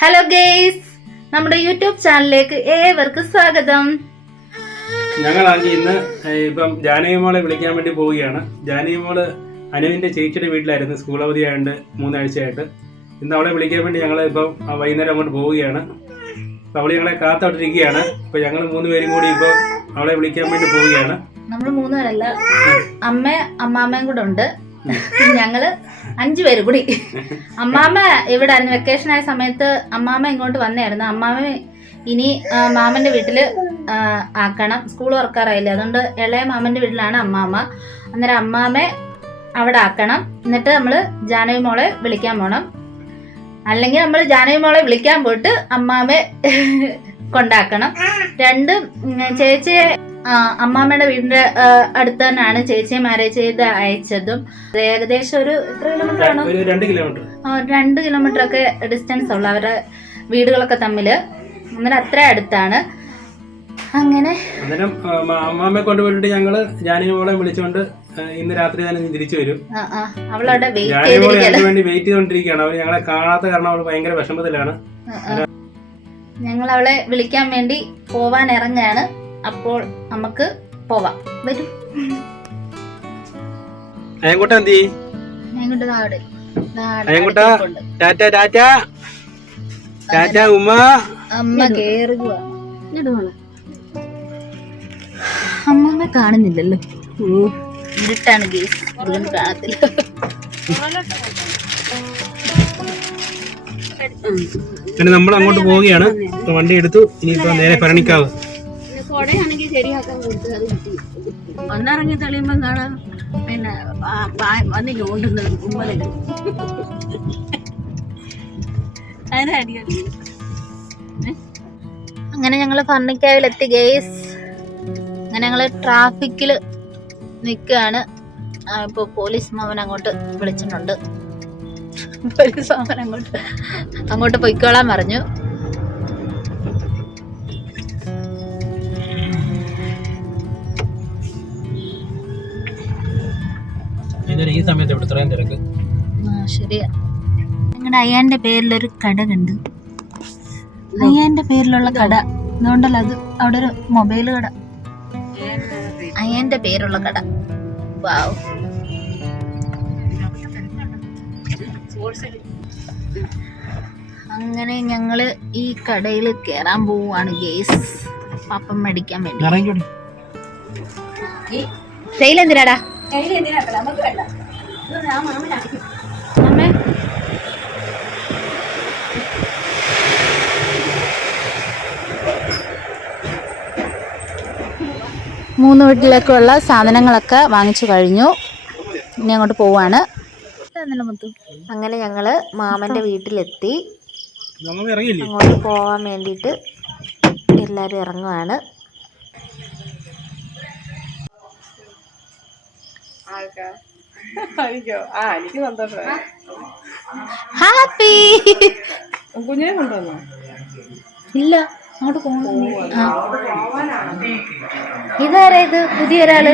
Hello guys നമ്മുടെ YouTube ചാനലിലേക്ക് ഏവർക്കും സ്വാഗതം. ഞങ്ങൾ ഞങ്ങളാണെങ്കിൽ ഇന്ന് ഇപ്പം ജാനകിമോളെ വിളിക്കാൻ വേണ്ടി പോവുകയാണ്. ജാനകിമോൾ അനുവിന്റെ ചേച്ചിയുടെ വീട്ടിലായിരുന്നു. സ്കൂൾ അവധി അവധിയായിട്ട് മൂന്നാഴ്ചയായിട്ട്. ഇന്ന് അവളെ വിളിക്കാൻ വേണ്ടി ഞങ്ങൾ ഇപ്പം വൈകുന്നേരം അങ്ങോട്ട് പോവുകയാണ്. അവൾ ഞങ്ങളെ കാത്തോട്ടിരിക്കുകയാണ് ഇപ്പൊ ഞങ്ങൾ മൂന്ന് പേരും കൂടി ഇപ്പൊ അവളെ വിളിക്കാൻ വേണ്ടി പോവുകയാണ്. നമ്മൾ മൂന്നുപേരല്ല അമ്മ അമ്മാമ്മയും കൂടെ ഉണ്ട്. ഞങ്ങൾ അഞ്ചു പേര് കൂടി. അമ്മാമ്മ ഇവിടെ ആയിരുന്നു വെക്കേഷൻ ആയ സമയത്ത് അമ്മാമ്മ ഇങ്ങോട്ട് വന്നായിരുന്നു. അമ്മാമ്മ ഇനി മാമന്റെ വീട്ടിൽ ആക്കണം. സ്കൂൾ തുറക്കാറായില്ലേ? അതുകൊണ്ട് ഇളയ മാമന്റെ വീട്ടിലാണ് അമ്മാമ്മ അന്നേരം അമ്മാമ്മ അവിടെ ആക്കണം. എന്നിട്ട് നമ്മൾ ജാനവി മോളെ വിളിക്കാൻ പോണം. അല്ലെങ്കിൽ നമ്മൾ ജാനവി മോളെ വിളിക്കാൻ പോയിട്ട് അമ്മാമ്മ കൊണ്ടാക്കണം. രണ്ട് ചേച്ചിയെ അമ്മാമ്മയുടെ വീടിന്റെ അടുത്ത് തന്നെയാണ് ചേച്ചിയെ മാരേജ് ചെയ്ത് അയച്ചതും. ഏകദേശം ഒരു എത്ര കിലോമീറ്റർ ആണോ? രണ്ട് കിലോമീറ്റർ ആ, രണ്ട് കിലോമീറ്റർ ഒക്കെ ഡിസ്റ്റൻസ് ഉള്ളു അവരുടെ വീടുകളൊക്കെ തമ്മിൽ അങ്ങനെ അത്ര അടുത്താണ്. അങ്ങനെ അന്നേരം അമ്മാമ്മയെ കൊണ്ടുപോയിട്ട് ഞങ്ങൾ ജാനകി മോളെ വിളിച്ചുകൊണ്ട് ഇന്ന് രാത്രി തന്നെ തിരിച്ചു വരും. അവളവിടെ വേണ്ടി വെയിറ്റ് ചെയ്തുകൊണ്ടിരിക്കുകയാണ്. അവർ ഞങ്ങളെ കാണാത്ത കാരണം അവൾ ഭയങ്കര വിഷമത്തിലാണ്. ഞങ്ങൾ അവളെ വിളിക്കാൻ വേണ്ടി പോവാൻ ഇറങ്ങുകയാണ്. അപ്പോൾ നമുക്ക് പോവാം. വരൂ. അയൻകുട്ട എന്തി അയ്യങ്കുട്ടാ. ടാറ്റ ടാറ്റ. ടാറ്റ ഉമ്മ. അമ്മ കേറുക അമ്മമ്മ കാണുന്നില്ലല്ലോ. ഇരുട്ടാണ് ഗേസ്. അതുകൊണ്ട് കാണത്തില്ല. പിന്നെ നമ്മൾ അങ്ങോട്ട് പോവുകയാണ് വണ്ടി എടുത്തു. ഇനിയിപ്പോ നേരെ ഭരണിക്കാവ്. കൊടയാണെങ്കിൽ ശരിയാക്കാൻ കൊടുത്ത് അത് കിട്ടി. ഒന്നിറങ്ങി തെളിയുമ്പം കാണാം പിന്നെ വന്ന് ചോണ്ടുന്നത് കുമ്മലും അതിനടിയടി അങ്ങനെ ഞങ്ങൾ ഫർണിക്കാവിലെത്തി ഗേസ്. അങ്ങനെ ഞങ്ങൾ ട്രാഫിക്കിൽ നിൽക്കുകയാണ് ഇപ്പോൾ പോലീസ് മാമൻ അങ്ങോട്ട് വിളിച്ചിട്ടുണ്ട്. പോലീസ് മാമൻ അങ്ങോട്ട് അങ്ങോട്ട് പൊയ്ക്കോളാൻ പറഞ്ഞു. ഈ സമയത്ത് ഇവിടെ ഇത്രയും തിരക്ക്? ശരിയാ. ഞങ്ങളുടെ അയ്യാന്റെ പേരിലൊരു കട കണ്ട് അയ്യാന്റെ പേരിലുള്ള കട. അതുകൊണ്ടല്ലോ അത് അവിടെ ഒരു മൊബൈൽ കട? അയ്യാന്റെ പേരുള്ള കട. വാവ് അങ്ങനെ ഞങ്ങൾ ഈ കടയിൽ കേറാൻ പോവാണ് ഗേസ്. പപ്പം മേടിക്കാൻ വേണ്ടി. ഇറങ്ങിക്കോടി അടിക്കും അമ്മ. മൂന്ന് വീട്ടിലേക്കുള്ള സാധനങ്ങളൊക്കെ വാങ്ങിച്ചു കഴിഞ്ഞു. ഇനി അങ്ങോട്ട് പോവാണ്. അങ്ങനെ ഞങ്ങൾ മാമന്റെ വീട്ടിലെത്തി. അങ്ങോട്ട് പോവാൻ വേണ്ടിയിട്ട് എല്ലാരും ഇറങ്ങുവാണ്. ആ എനിക്ക് സന്തോഷമായി. ഹാപ്പി. കുഞ്ഞിനെ കൊണ്ടുവന്നോ? ഇല്ല അങ്ങോട്ട് പോകണം ഇതാരാ ഇത്? പുതിയ ഒരാൾ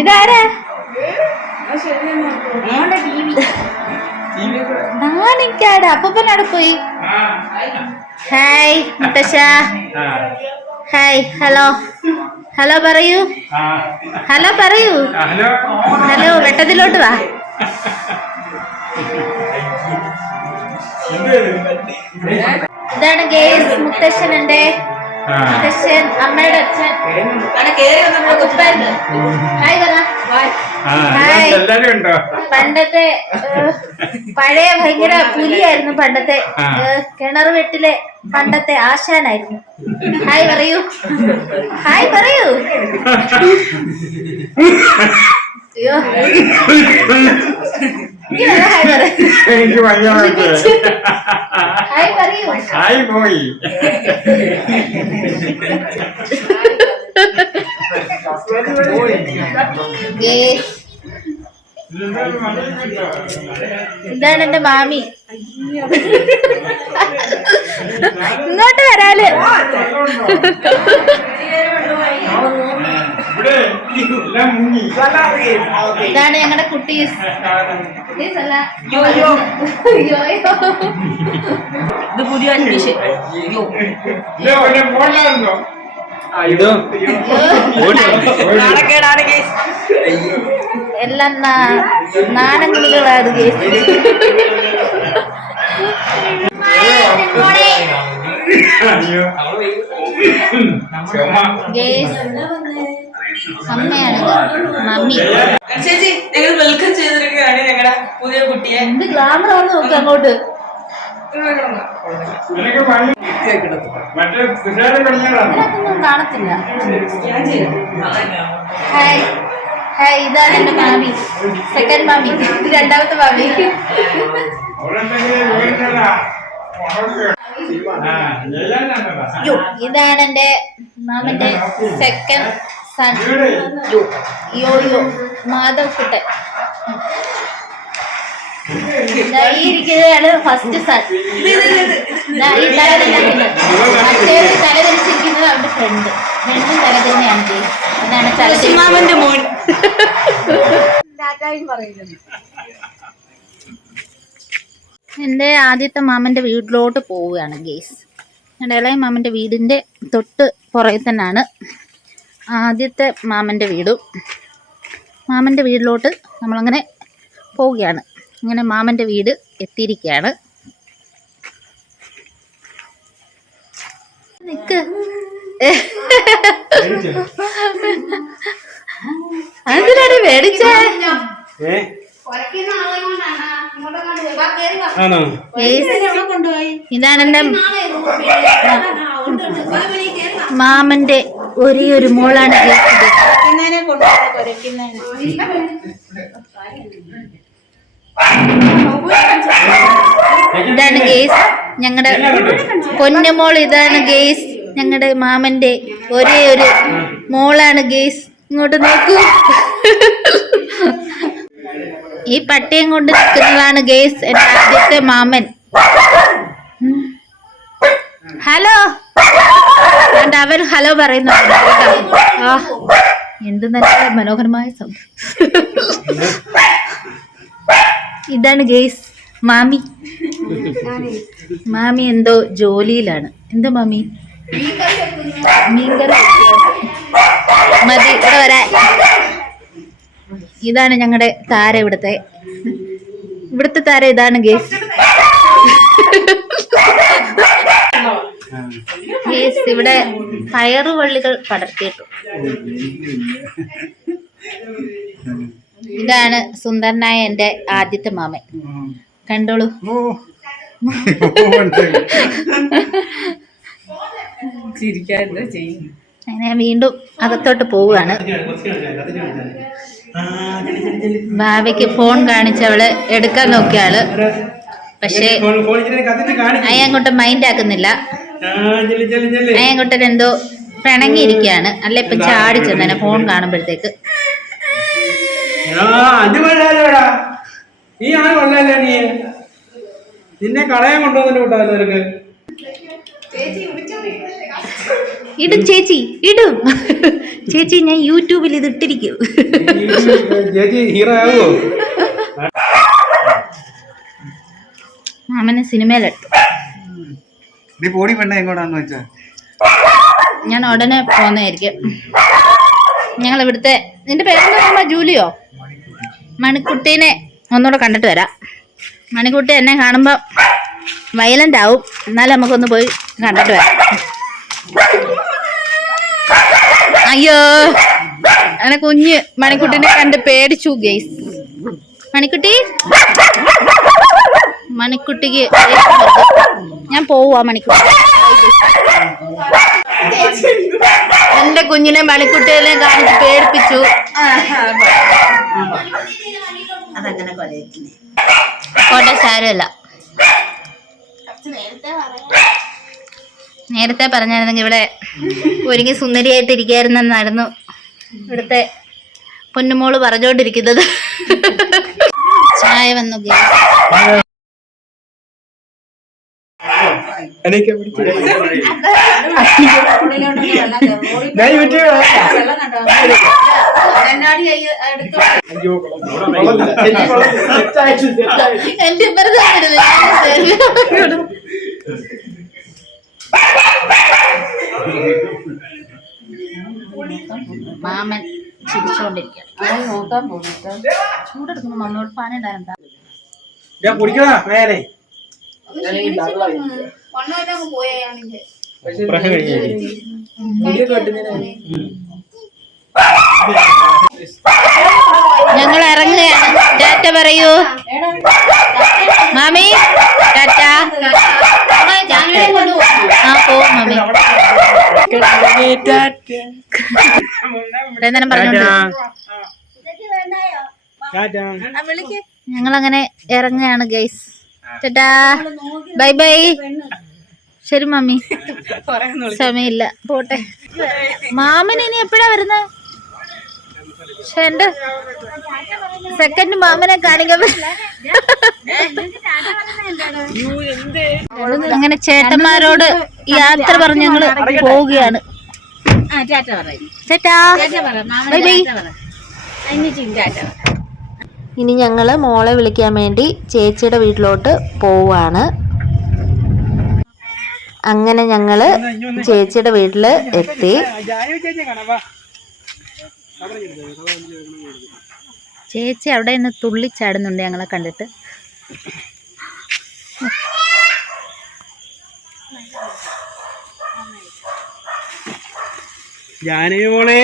ഇതാരാ? നാണിക്കാട്. അപ്പനവിടെ പോയി. ഹായ് മുത്തശ്ശ. ഹായ് ഹലോ ഹലോ പറയൂ ഹലോ പറയൂ ഹലോ ഹലോ വെട്ടത്തിലോട്ട് വാ ഇതാണ് ഗേസ് മുത്തശ്ശൻ എന്റെ മുത്തശ്ശൻ അമ്മയുടെ അച്ഛൻ. ഹായ് പറ. പണ്ടത്തെ പഴയ ഭയങ്കര പുലിയായിരുന്നു പണ്ടത്തെ. കിണർ വെട്ടിലെ പണ്ടത്തെ ആശാനായിരുന്നു. ഹായ് പറയൂ. ഹായ് പറയൂ. അയ്യോ. എനിക്ക് ഭയങ്കര ഹായ് പറയൂ ഹായ് പോയി ഇതാണ് എന്റെ മാമി. ഇങ്ങോട്ട് വരാൽ. മുങ്ങി ഇതാണ് ഞങ്ങളുടെ കുട്ടീസ്. കുട്ടീസ് അല്ല യോയോ. ഇത് പുതിയ അഡ്മിഷൻ. കേസ് എല്ലാം നാ- നാണങ്ങളുകളാണ് guys. Guys, അമ്മയാണ്. മമ്മി. ചേച്ചി ഞങ്ങൾ വെൽക്കം ചെയ്തിരിക്കുകയാണ് ഞങ്ങളുടെ പുതിയ കുട്ടിയെ. എന്ത് ഗ്ലാമർ ആണ് നോക്ക് അങ്ങോട്ട്. കാണത്തില്ല. ഹായ് ഹായ് ഇതാണ് എന്റെ മാമി. സെക്കൻഡ് മാമി. ഇത് രണ്ടാമത്തെ മാമി. ഇതാണ് എന്റെ മാമന്റെ സെക്കൻഡ് സൺ യോയോ മാധവ് കുട്ടൻ ഈ ഇരിക്കുന്നതാണ് ഫസ്റ്റ് സൺ ഈ തല തന്നെ മറ്റേത് തലതിരിച്ചിരിക്കുന്നത് അവന്റെ ഫ്രണ്ട് ഫ്രണ്ടും തല തന്നെയാണ് അതാണ് മാമന്റെ മോൻ. എന്റെ ആദ്യത്തെ മാമന്റെ വീട്ടിലോട്ട് പോവുകയാണ് ഗേസ്. എന്റെ ഇളയ മാമന്റെ വീടിന്റെ തൊട്ട് പുറകെ തന്നെയാണ് ആദ്യത്തെ മാമന്റെ വീടും. മാമന്റെ വീട്ടിലോട്ട് നമ്മളങ്ങനെ പോവുകയാണ്. ഇങ്ങനെ മാമന്റെ വീട് എത്തിയിരിക്കുകയാണ്. നിക്ക്. അതിനാണ് മേടിച്ചേ ഇതാണ് എന്റെ മാമന്റെ ഒരേ ഒരു മോളാണ്. കുരക്കുന്നതിനെ കുരക്കുന്നതിനെ ഇതാണ് ഗേസ് ഞങ്ങളുടെ പൊന്നുമോൾ ഇതാണ് ഗേസ് ഞങ്ങളുടെ മാമന്റെ ഒരേ ഒരു മോളാണ് ഗേസ് ഇങ്ങോട്ട് നോക്കൂ ഈ പട്ടിയും കൊണ്ട് നിൽക്കുന്നതാണ് ഗേസ് എന്റെ ആദ്യത്തെ മാമൻ. ഹലോ അതുകൊണ്ട് അവൻ ഹലോ പറയുന്നു. ആ എന്ത് നല്ല മനോഹരമായ സൗണ്ട്. ഇതാണ് ഗെയ്സ് മാമി. മാമി എന്തോ ജോലിയിലാണ്. എന്തോ മാമി? മീൻകറി. മതി ഇവിടെ വരാ ഇതാണ് ഞങ്ങളുടെ താര ഇവിടുത്തെ. ഇവിടുത്തെ താര ഇതാണ് ഗേസ്. ഇവിടെ പയറുവള്ളികൾ പടർത്തിയിട്ടു. ഇതാണ് സുന്ദരനായ എന്റെ ആദ്യത്തെ മാമൻ. കണ്ടോളൂ. അങ്ങനെ വീണ്ടും അകത്തോട്ട് പോവുകയാണ്. ഭാവയ്ക്ക് ഫോൺ കാണിച്ചവൾ എടുക്കാൻ നോക്കിയാൾ പക്ഷേ അയാങ്ങോട്ട് മൈൻഡ് ആക്കുന്നില്ല. അയ്യങ്ങോട്ടൻ എന്തോ പിണങ്ങിയിരിക്കുകയാണ്. അല്ല ഇപ്പൊ ചാടി ചെന്നെ ഫോൺ കാണുമ്പോഴത്തേക്ക്. നീ ആ കൊള്ളാലോ നീ. നിന്നെ കളയാൻ കൊണ്ടുവന്നിട്ട് കൂട്ടാ നിനക്ക്? ഇടും ചേച്ചി ഇടും. ചേച്ചി ഞാൻ യൂട്യൂബിൽ ഇത് ഇട്ടിരിക്കും. ചേച്ചി ഹീറോ ആവോ മാമനെ സിനിമയിലെടുത്തു. നീ പോടി പെണ്ണ എങ്ങോട്ടാന്ന് വെച്ചാ? ഞാൻ ഉടനെ പോന്നായിരിക്കും ഞങ്ങൾ ഇവിടുത്തെ നിന്റെ പേരെന്താ മാമ ജൂലിയോ? മണിക്കുട്ടീനെ ഒന്നുകൂടെ കണ്ടിട്ട് വരാം. മണിക്കുട്ടി എന്നെ കാണുമ്പോൾ വയലന്റ് ആവും. എന്നാലും നമുക്കൊന്ന് പോയി കണ്ടിട്ട് വരാം. അയ്യോ. അങ്ങനെ കുഞ്ഞ് മണിക്കുട്ടിനെ കണ്ട് പേടിച്ചു ഗെയ്സ് മണിക്കുട്ടി? മണിക്കുട്ടിക്ക്. ഞാൻ പോവാ മണിക്കുട്ടി. എന്റെ കുഞ്ഞിനെ മണിക്കുട്ടിയെ കാണിച്ച് പേടിപ്പിച്ചു. കോട്ടെ സാരമല്ല നേരത്തെ പറഞ്ഞായിരുന്നെങ്കിൽ ഇവിടെ ഒരുങ്ങി സുന്ദരിയായിട്ട് ഇരിക്കായിരുന്നെന്നായിരുന്നു ഇവിടുത്തെ പൊന്നുമോൾ പറഞ്ഞുകൊണ്ടിരിക്കുന്നത് ചായ വന്നു വെള്ളം ഞാൻ യൂട്യൂബ് അയ്യോ. എനിക്ക്. എന്റെ മാമൻ ചിരിച്ചോണ്ടിരിക്കുകയാണ്. നോക്കാൻ പോകുന്നു ചൂടെടുക്കുമ്പോ മമ്മയോട് പാനുണ്ടായിരുന്ന ഞാൻ കുടിക്കണോ മേലെ. ഞങ്ങൾ ഇറങ്ങുകയാണ്. ടാറ്റ പറയൂ. മാമി ടാറ്റ. ആ പോ മാമി. പറഞ്ഞോണ്ട്. ഞങ്ങളങ്ങനെ ഇറങ്ങുകയാണ് ഗൈസ് ടാറ്റാ ബൈ ബൈ. ശരി മമ്മി സമയമില്ല. പോട്ടെ. മാമൻ ഇനി എപ്പോഴാ വരുന്നത് എന്റെ സെക്കൻഡ് മാമനെ കാണിക്കാൻ. അങ്ങനെ ചേട്ടന്മാരോട് യാത്ര പറഞ്ഞ് ഞങ്ങൾ പോവുകയാണ്. ചേട്ടാ. ബൈ ബൈ ടാറ്റ പറ അന്നിച്ചും ടാറ്റ പറ ഇനി ഞങ്ങൾ മോളെ വിളിക്കാൻ വേണ്ടി ചേച്ചിയുടെ വീട്ടിലോട്ട് പോവാണ് അങ്ങനെ ഞങ്ങൾ ചേച്ചിയുടെ വീട്ടിൽ എത്തി. ചേച്ചി അവിടെ നിന്ന് തുള്ളിച്ചാടുന്നുണ്ട് ഞങ്ങളെ കണ്ടിട്ട്. ജാനേ മോളെ.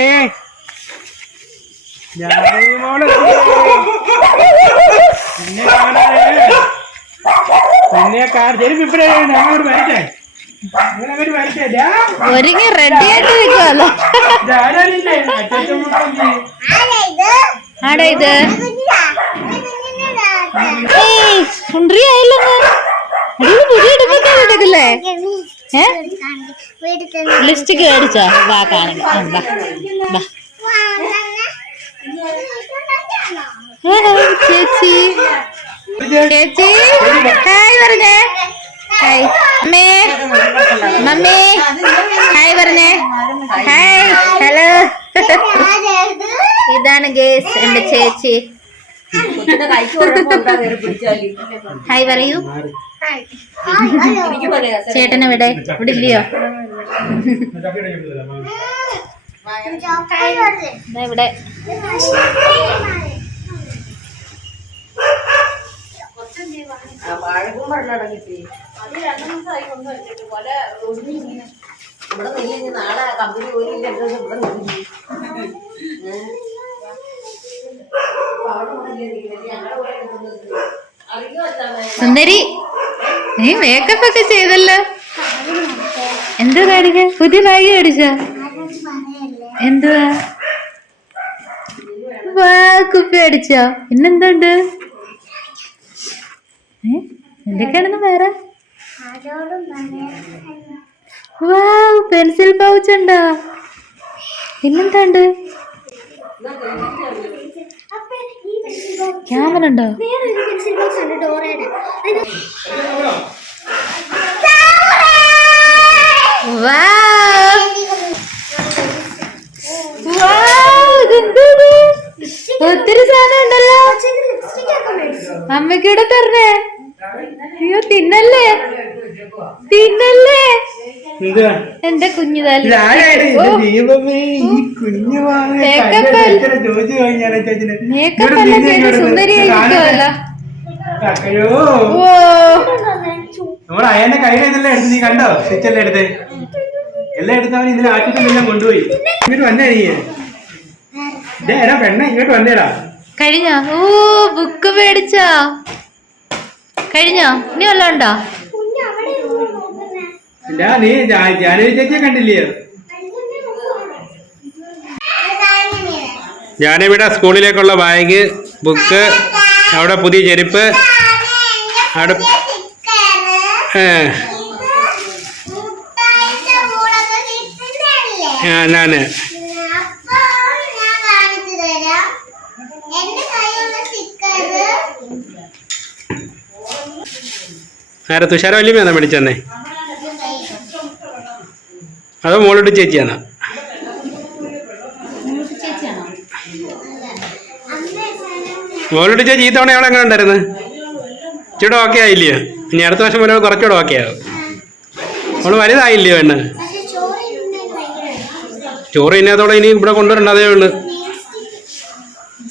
അങ്ങോട്ട് വരട്ടെ. വരട്ടെ. ഡാ. ഒരുങ്ങി റെഡി ആയിട്ട് നിൽക്കുമല്ലോ? ആടാ ഇത്? എടുക്കല്ലേ ഏ? ലിസ്റ്റിക്ക് മേടിച്ചോ. വാ കാണാം. വാ. വാ. ഹലോ, ചേച്ചി. ചേച്ചി ഹായ് പറഞ്ഞേ. ഹായ്. അമ്മേ. മമ്മി. ഹായ് പറഞ്ഞേ. ഹായ്. ഹലോ. ഇതാണ് ഗേസ് എന്റെ ചേച്ചി. ഹായ് പറയൂ. ചേട്ടന ചേട്ടൻ ഇവിടെ ഇവിടെ ഇല്ലയോ? ഇവിടെ. ഇവിടെ നീ നാളെ കമ്പനി പോലും ഇല്ല ഇവിടെ നിന്ന് സുന്ദരി നീ മേക്കപ്പ് ഒക്കെ ചെയ്തല്ലോ. എന്തുവാ കാര്യങ്ങൾ പുതിയ ബാഗ് മേടിച്ച? എന്തുവാ? കുപ്പി അടിച്ചോ. പിന്നെന്തുണ്ട്? എന്തൊക്കെയാണെന്ന് വേറെ? വാ പെൻസിൽ പൗച്ച് ഉണ്ടോ? പിന്നെന്താണ്ട്? ക്യാമറ ഉണ്ടോ? Wow! അമ്മയ്ക്കൂടെ തരണേ? അയ്യോ തിന്നല്ലേ? തിന്നല്ലേ? എന്റെ കുഞ്ഞു. മേക്കപ്പ് സുന്ദരിയായിരിക്കുമല്ലോ അയന്റെ കയ്യിൽ ഇതെല്ലാം എടുത്ത് നീ കണ്ടോ? സ്വിച്ച് എല്ലാം എടുത്ത്. എല്ലാം എടുത്ത് അവൻ ഇതിൽ ആറ്റിട്ടെല്ലാം കൊണ്ടുപോയി. ഇങ്ങോട്ട് വന്നേ നീ. പെണ്ണ ഇങ്ങോട്ട് വന്നേടാ. കഴിഞ്ഞോ? ഓ ബുക്ക് മേടിച്ചോ? കഴിഞ്ഞോ? ഇനി വല്ലതും ഉണ്ടോ? ഞാനിവിടെ നീ ജാ- ചേച്ചിയെ കണ്ടില്ലേ? ജാനവിയുടെ സ്കൂളിലേക്കുള്ള ബാഗ് ബുക്ക് അവിടെ പുതിയ ചെരുപ്പ് അവിടെ ഏ, ആ, ഞാൻ ആരെ തുഷാര വല്യമ്മയാണോ മേടിച്ചെന്നേ അതോ മോളോട് ചേച്ചിയാണോ? മോളോട്ട് ചേച്ചി ഈ തവണ അവളെ എങ്ങനെ ഉണ്ടായിരുന്നു? ഇച്ചിരി ഓക്കെ ആയില്ലയോ? ഇനി അടുത്ത വർഷം പോലെ കുറച്ചുകൂടെ ഓക്കെ ആവും. അവൾ വലുതായില്ലയോ എണ്ണ ചോറ് ഇന്നത്തോടെ ഇനി ഇവിടെ കൊണ്ടുവരണ്ടതേ ഉള്ളു.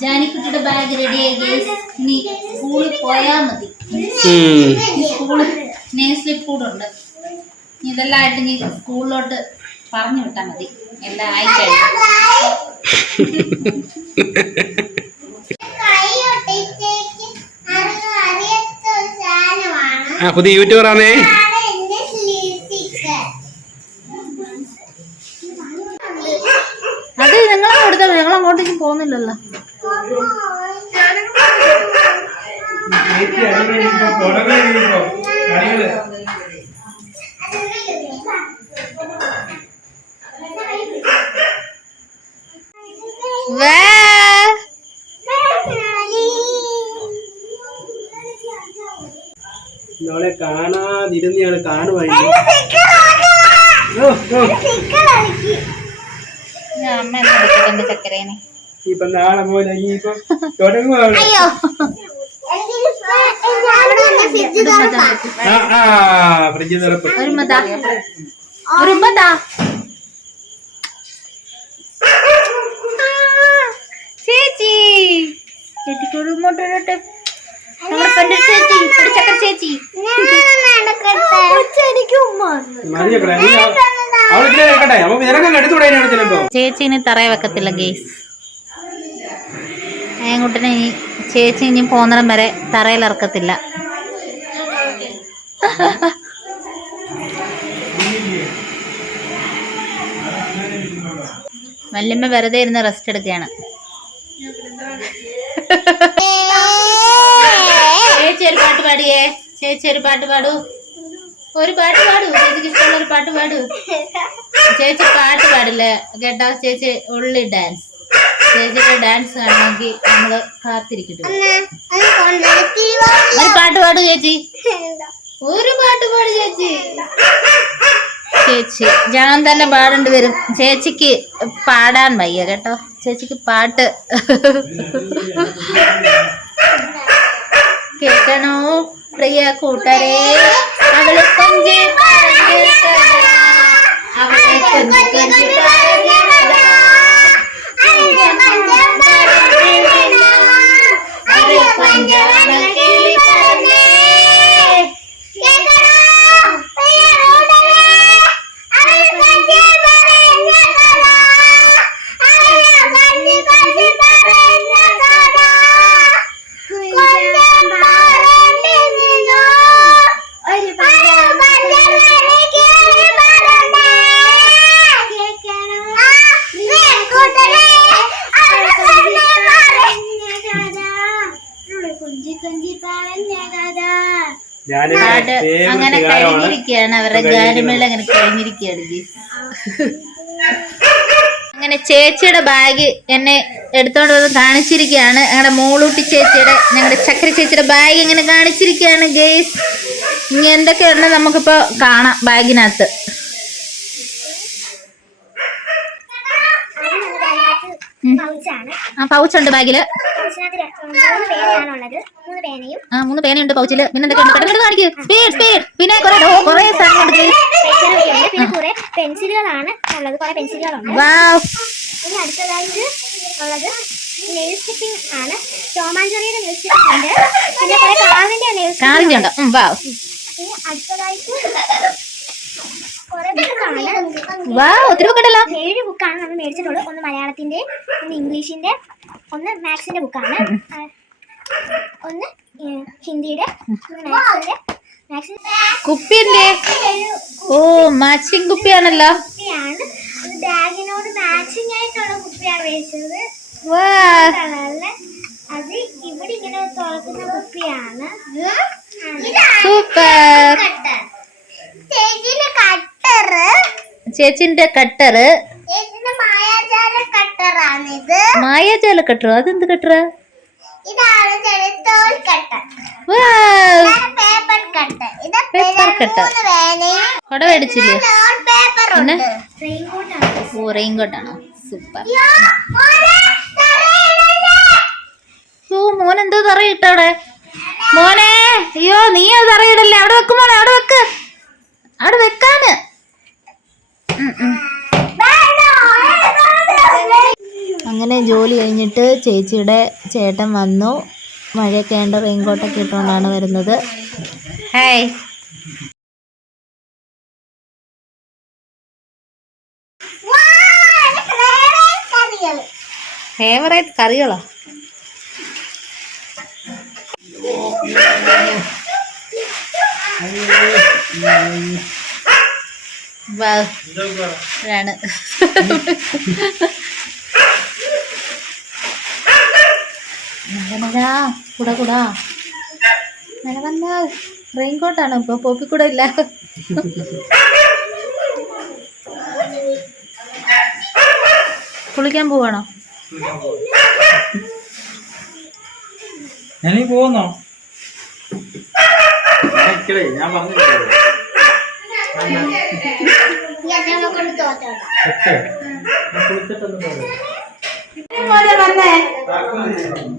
ജാനിക്കുട്ടിയുടെ ബാഗ് റെഡിയായി ആയി സ്കൂളിൽ പോയാ മതി. ഉം. സ്കൂളിൽ നേഴ്സറി ഫുഡുണ്ട് ഇതെല്ലാം ആയിട്ട് നീ സ്കൂളിലോട്ട് പറഞ്ഞു വിട്ടാൽ മതി എല്ലാം ആയി. ആ പുതിയ. അത് നിങ്ങൾ കൊടുത്താൽ ഞങ്ങൾ അങ്ങോട്ടേക്ക് പോകുന്നില്ലല്ലോ വേ നമ്മളെ കാണാതിരുന്നയാൾ കാണുവായി ഞാൻ അമ്മ എന്നെ വിളിക്കട്ടെ എന്റെ ചക്കരേനെ ഇപ്പൊ നാളെ പോലെ ഇനിയിപ്പൊ തുടങ്ങുവാണ് ഫ്രിഡ്ജ് തുറപ്പ് ചേച്ചി. ചേച്ചിക്ക് ഒരു ഇങ്ങോട്ട് വരട്ടെ നമ്മുടെ പെണ്ണ് ചേച്ചി ഒരു ചക്കര ചേച്ചി. ഞാനൊന്ന് നടക്കട്ടെ. എനിക്ക് ഉമ്മ. വന്നു. മതിയൊക്കെ അവളെ കേൾക്കട്ടെ അപ്പൊ നിനക്കൊക്കെ എടുത്തുകൂടെ അതിനാണ് ചിലപ്പോ ചേച്ചി ഇനി തറയെ വെക്കത്തില്ല ഗേസ്. ഏങ്കുട്ടനെ ഇനി ചേച്ചി ഇനി പോന്നിടം വരെ തറയിൽ ഇറക്കത്തില്ല. വല്യമ്മ വെറുതെ ഇരുന്ന് റെസ്റ്റ് എടുക്കുകയാണ്. ചേച്ചി ഒരു പാട്ട് പാടിയേ? ചേച്ചി ഒരു പാട്ട് പാടൂ. ഒരു പാട്ട് പാടൂ. ചേച്ചിക്ക് ഇഷ്ടമുള്ള ഒരു പാട്ട് പാടൂ. ചേച്ചി പാട്ട് പാടില്ല. കേട്ടോ? ചേച്ചി ഉള്ളി ഡാൻസ് ചേച്ചിയുടെ ഡാൻസ് കാണണമെങ്കിൽ നമ്മൾ കാത്തിരിക്കട്ടെ. ഒരു പാട്ട് പാടൂ ചേച്ചി. ഒരു പാട്ട് പാടി ചേച്ചി. ചേച്ചി ഞാൻ തന്നെ പാടേണ്ടി വരും. ചേച്ചിക്ക് പാടാൻ വയ്യ കേട്ടോ. ചേച്ചിക്ക് പാട്ട്. കേൾക്കണോ? പ്രിയ കൂട്ടരെ അവളെ കൊഞ്ചി. അവളെ കൊഞ്ചി. അതിന്റെ പഞ്ചം പറഞ്ഞില്ല. ഒരു പഞ്ചവർണക്കിളി പറഞ്ഞേ. കേൾക്കണോ? പ്രിയ കൂട്ടരെ, അവൾ കൊഞ്ചി പറഞ്ഞ കഥ. അവൾ കൊഞ്ചി കൊഞ്ചി പറഞ്ഞ കഥ. കൊഞ്ചം പറഞ്ഞിരുന്നു. ഒരു പഞ്ചവർണക്കിളി പറഞ്ഞേ. കേൾക്കണോ? പ്രിയ കൂട്ടരെ, അവൾ കൊഞ്ചി പറഞ്ഞ കഥ. അവൾ കൊഞ്ചി കൊഞ്ചി പറഞ്ഞ കഥ അങ്ങനെ കഴിഞ്ഞിരിക്കുകയാണ്. അവരുടെ ഗാനമേള അങ്ങനെ കഴിഞ്ഞിരിക്കുകയാണ് ഗീസ്. അങ്ങനെ ചേച്ചിയുടെ ബാഗ് എന്നെ എടുത്തോണ്ട് വന്ന് കാണിച്ചിരിക്കുകയാണ്. ഞങ്ങളുടെ മോളൂട്ടി ചേച്ചിയുടെ ഞങ്ങളുടെ ചക്കര ചേച്ചിയുടെ ബാഗ് ഇങ്ങനെ കാണിച്ചിരിക്കുകയാണ് ഗേസ്. ഇനി എന്തൊക്കെയുണ്ട് നമുക്കിപ്പോ കാണാം ബാഗിനകത്ത്. ആ പൗച്ചുണ്ട് ബാഗിൽ. ആ മൂന്ന് പേനയുണ്ട് പൗച്ചിൽ. പിന്നെ എന്തൊക്കെയുണ്ട് പെട്ടെന്ന് കാണിക്കൂ. സ്പീഡ് സ്പീഡ് പിന്നെ കുറെ ഓ, കുറെ പിന്നെ കുറെ പെൻസിലുകളാണ് ഉള്ളത്. കുറെ പെൻസിലുകളുണ്ട്. ഇനി അടുത്തതായിട്ട് ഉള്ളത് നെയിൽ സ്റ്റിപ്പിംഗ് ആണ്. ടോമാഞ്ചറിയുടെ നെയിൽ സ്റ്റിപ്പിംഗ് ഉണ്ട്. പിന്നെ കുറെ നെയിൽ ഉണ്ട്. ഇനി അടുത്തതായിട്ട് ഒത്തിരി ബുക്കുണ്ടല്ലോ. ഏഴ് ബുക്കാണ് നമ്മൾ മേടിച്ചിട്ടുള്ളത്. ഒന്ന് മലയാളത്തിന്റെ ഒന്ന് ഇംഗ്ലീഷിന്റെ ഒന്ന് മാത്സിന്റെ ബുക്കാണ് ഒന്ന് ഹിന്ദിയുടെ മാത്സിന്റെ കുപ്പിന്റെ ഓ മാച്ചിങ് കുപ്പിയാണല്ലോ. ബാഗിനോട് മാച്ചിങ് ആയിട്ടുള്ള കുപ്പിയാണ് മേടിച്ചത് അത് ഇവിടെ ഇങ്ങനെ തുറക്കുന്ന കുപ്പിയാണ്. സൂപ്പർ ചേച്ചിന്റെ കട്ടറ് ചേച്ചിന്റെ കട്ടറ് മായാജാല കട്ടറോ? അതെന്ത് കട്ടറ? പേപ്പർ കൊട മേടിച്ചില്ലേ? ഉണ്ട്. റെയിൻ കോട്ടാണോ സൂപ്പർ. ഓ മോൻ എന്തോ തറയിട്ടവിടെ മോനെ അയ്യോ നീ അത് തറയിടല്ലേ? അവിടെ വെക്ക് മോനെ അവിടെ വെക്ക്. അവിടെ വെക്കാന് ഉം, ഉം. അങ്ങനെ ജോലി കഴിഞ്ഞിട്ട് ചേച്ചിയുടെ ചേട്ടൻ വന്നു. മഴയൊക്കെ ഉണ്ട് റെയിൻകോട്ടൊക്കെ ഇട്ടുകൊണ്ടാണ് വരുന്നത്. ഹായ് ഫേവറേറ്റ് കറികളോ? ആണ് നനവാ കൂടാ കൂടാ. വന്നാൽ റെയിൻകോട്ടാണ് ഇപ്പൊ പോപ്പിക്കൂടെ ഇല്ല. കുളിക്കാൻ പോവാണോ? ഞാനീ പോകുന്നോ ഞാൻ പറഞ്ഞില്ലേ? ഞങ്ങളെ കൊണ്ട് തോറ്റോളാം കുളിച്ചിട്ടൊന്നും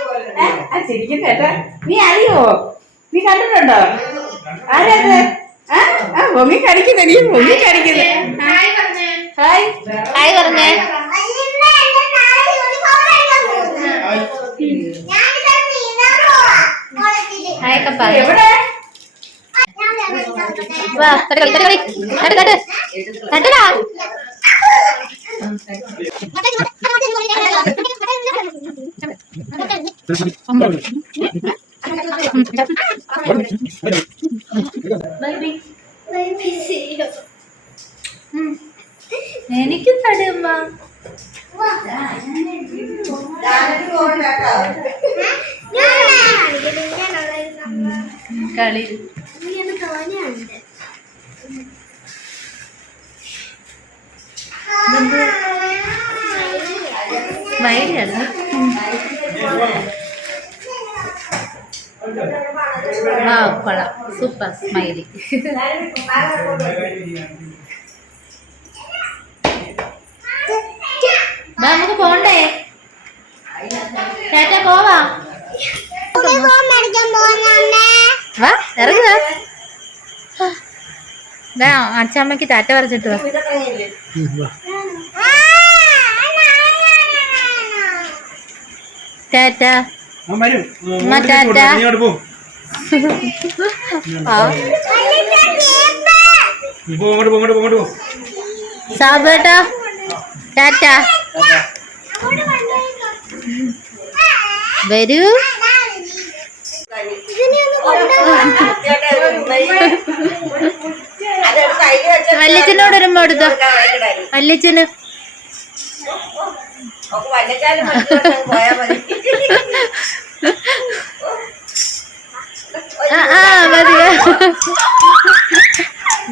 പോകരുത്. നീ അറിയോ? നീ കണ്ടിട്ടുണ്ടോ? ആരാത്? ആ ആ, പൊങ്ങി കടിക്കുന്നേ നീ പൊങ്ങി കടിക്കുന്നു ഹായ്. ഹായ് പറഞ്ഞേ. ഹായ് കപ്പ. എവിടെ? വാ കട്ട് കട്ട് കളി കട്ട് കട്ട്. കട്ടടാ. എനിക്ക് തടുമ്മ. കളി മൈലിയാണ് ആ കൊള്ളാം. Super smiley. നമുക്ക് പോണ്ടേ? ചേട്ടാ പോവാ. വാ ഇറങ്ങുക അച്ഛമ്മക്ക് താറ്റ വരച്ചിട്ട് വാ. ടാറ്റ. ടാറ്റ. നീ അങ്ങോട്ട് പോ. ആ. നീ പോ അങ്ങോട്ട് പോ അങ്ങോട്ട് പോ അങ്ങോട്ട് പോ. സാബേട്ടാ. ടാറ്റ. വരൂ. എടുത്തോ വല്യച്ഛന് ആ ആ മതി.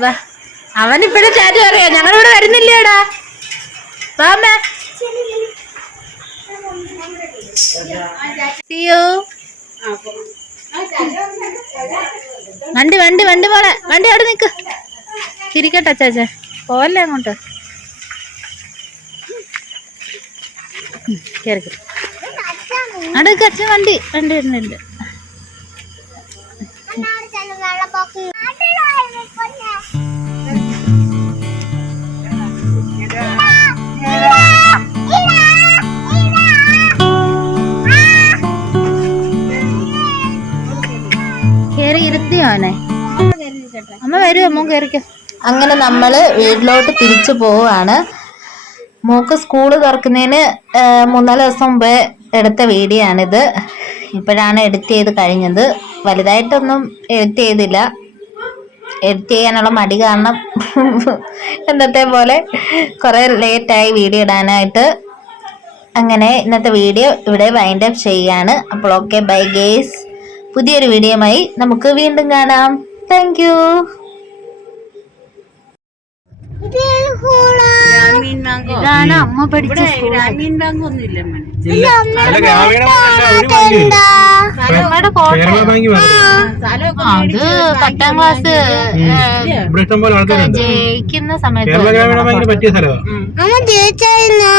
വാ. അവനിപ്പോഴും ചാറ്റ് പറയാ ഞങ്ങളിവിടെ വരുന്നില്ലേടാ. വാമേ വണ്ടി വണ്ടി വണ്ടി പോളെ വണ്ടി അവിടെ നിക്ക്. ചിരിക്കട്ടെ അച്ചാച്ച. പോവല്ലേ അങ്ങോട്ട്? അടുക്ക് അച്ഛൻ വണ്ടി വണ്ടി വരുന്നുണ്ട്. അമ്മ വരുമോ അമ്മ കേറിക്കോ. അങ്ങനെ നമ്മൾ വീട്ടിലോട്ട് തിരിച്ചു പോവാണ് മോക്ക് സ്കൂൾ തുറക്കുന്നതിന് മൂന്നാൽ ദിവസം മുമ്പ് എടുത്ത വീഡിയോ ആണിത്. ഇപ്പോഴാണ് എഡിറ്റ് ചെയ്ത് കഴിഞ്ഞത്. വലുതായിട്ടൊന്നും എഡിറ്റ് ചെയ്തില്ല. എഡിറ്റ് ചെയ്യാനുള്ള മടി കാരണം എന്നത്തെ പോലെ കുറേ ലേറ്റായി വീഡിയോ ഇടാനായിട്ട്. അങ്ങനെ ഇന്നത്തെ വീഡിയോ ഇവിടെ വൈൻഡ് അപ്പ് ചെയ്യാണ് അപ്പോൾ ഓക്കെ ബൈ ഗേസ് പുതിയൊരു വീഡിയോയുമായി നമുക്ക് വീണ്ടും കാണാം. താങ്ക് യു ഗ്രാമീൺ ബാങ്കോ ഇതാണ് അമ്മ പഠിച്ച ഇവിടെ ഗ്രാമീൺ ബാങ്ക് ഒന്നും ഇല്ല അമ്മയുടെ സ്ഥലമൊക്കെ അത് പത്താം ക്ലാസ് ജയിക്കുന്ന സമയത്ത് അമ്മ ജയിച്ചായിരുന്നോ?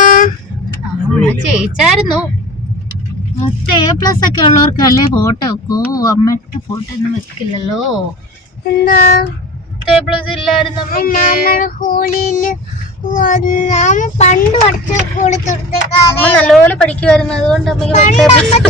പത്ത് എ പ്ലസ് ഒക്കെ ഉള്ളവർക്കല്ലേ ഫോട്ടോ വെക്കൂ അമ്മയുടെ ഫോട്ടോ ഒന്നും വെക്കില്ലല്ലോ. എന്താ? എ പ്ലസ് ഇല്ലായിരുന്നു അമ്മയ്ക്ക്. നമ്മുടെ സ്കൂളിൽ നമ്മ പണ്ട് പഠിച്ച സ്കൂളിൽ നല്ലപോലെ പഠിക്കുമായിരുന്നു അതുകൊണ്ട് അമ്മയ്ക്ക് പത്ത്